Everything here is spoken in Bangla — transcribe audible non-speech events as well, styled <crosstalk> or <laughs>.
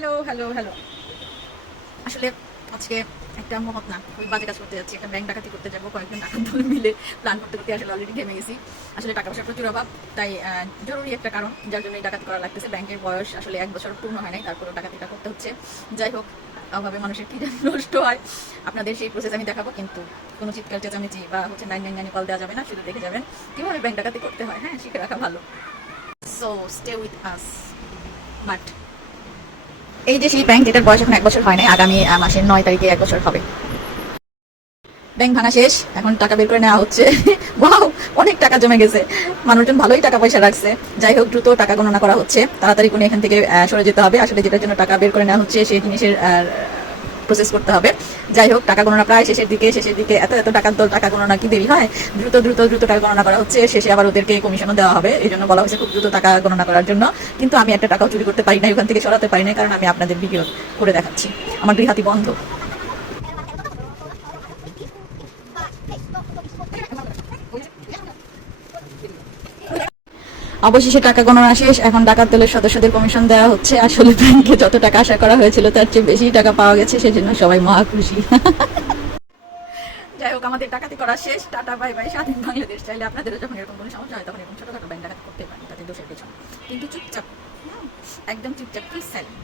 হ্যালো হ্যালো হ্যালো আসলে আজকে একটা মহৎ না ওই বাজে কাজ করতে যাচ্ছি, একটা ব্যাংক ডাকাতি করতে যাব, কয়েকজন টাকা দল মিলে প্ল্যান করতে করতে আসলে অলরেডি ঘেমে গেছি। আসলে টাকা পয়সার প্রচুর অভাব, তাই জরুরি একটা কারণ, যার জন্য ডাকাতি করা লাগতেছে। ব্যাংকের বয়স আসলে এক বছর পূর্ণ হয় নাই, তারপরেও ডাকাতিটা করতে হচ্ছে। যাই হোক, অভাবে মানুষের কি নষ্ট হয়, আপনাদের সেই প্রসেস আমি দেখাবো, কিন্তু কোনো চিৎকার, চেঁচামেচি বা হচ্ছে নাইন নাইন নাইন কল দেওয়া যাবে না, শুধু দেখে যাবেন কীভাবে ব্যাংক ডাকাতি করতে হয়। হ্যাঁ শিখে রাখা ভালো। So stay with us but এই যে সেই ব্যাংক যেটার বয়স এখন এক বছর হয় নাই আগামী মাসের নয় তারিখে এক বছর হবে। ব্যাংক ভাঙা শেষ, এখন টাকা বের করে নেওয়া হচ্ছে। <laughs> অনেক টাকা জমে গেছে। মানুষজন ভালোই টাকা পয়সা রাখছে। যাই হোক, দ্রুত টাকা গণনা করা হচ্ছে। তাড়াতাড়ি কোনো এখান থেকে সরে যেতে হবে। আসলে যেটার জন্য টাকা বের করে নেওয়া হচ্ছে, সেই জিনিসের প্রসেস করতে হবে। যাই হোক, টাকা গণনা প্রায় শেষের দিকে শেষের দিকে এত এত টাকার দল টাকা গণনা কি দেরি হয়? দ্রুত দ্রুত দ্রুত টাকা গণনা করা হচ্ছে। শেষে আবার ওদেরকে কমিশনও দেওয়া হবে। এই জন্য বলা হয়েছে খুব দ্রুত টাকা গণনা করার জন্য। কিন্তু আমি একটা টাকাও চুরি করতে পারি না ওখান থেকে সরাতে পারি না কারণ আমি আপনাদের ভিডিও করে দেখাচ্ছি। আমার দুই হাতি বন্ধ। অবশেষে টাকা গণনা শেষ। এখন ডাকাত দলের সদস্যদের কমিশন দেওয়া হচ্ছে। আসলে ব্যাংকে যত টাকা আশা করা হয়েছিল, তার চেয়ে বেশি টাকা পাওয়া গেছে, সেজন্য সবাই মহা খুশি। যাই হোক, আমাদের ডাকাতি করা শেষ। টাটা বাই বাই স্বাধীন বাংলাদেশ। চাইলে আপনাদেরও যখন এরকম কোনো সমস্যা হয়, তখন এরকম ছোটখাটো ব্যাংক ডাকাতি করতে পারেন। তাতে দোষের পেছনে কিন্তু চুপচাপ, একদম চুপচাপ কি সাইলেন্ট